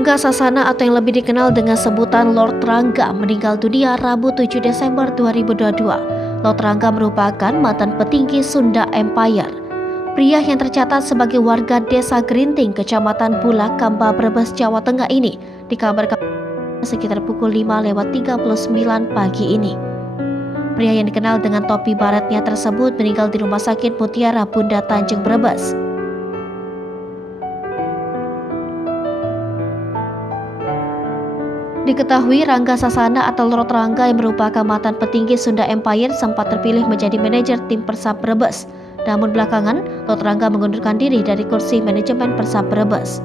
Rangga Sasana atau yang lebih dikenal dengan sebutan Lord Rangga meninggal dunia Rabu 7 Desember 2022. Lord Rangga merupakan mantan petinggi Sunda Empire. Pria yang tercatat sebagai warga Desa Gerinting, Kecamatan Bulak, Kamba, Brebes, Jawa Tengah ini dikabarkan sekitar pukul 5:39 pagi ini. Pria yang dikenal dengan topi baretnya tersebut meninggal di Rumah Sakit Mutiara Bunda Tanjung, Brebes. Diketahui Rangga Sasana atau Lord Rangga yang merupakan mantan petinggi Sunda Empire sempat terpilih menjadi manajer tim Persab Brebes. Namun belakangan, Lord Rangga mengundurkan diri dari kursi manajemen Persab Brebes.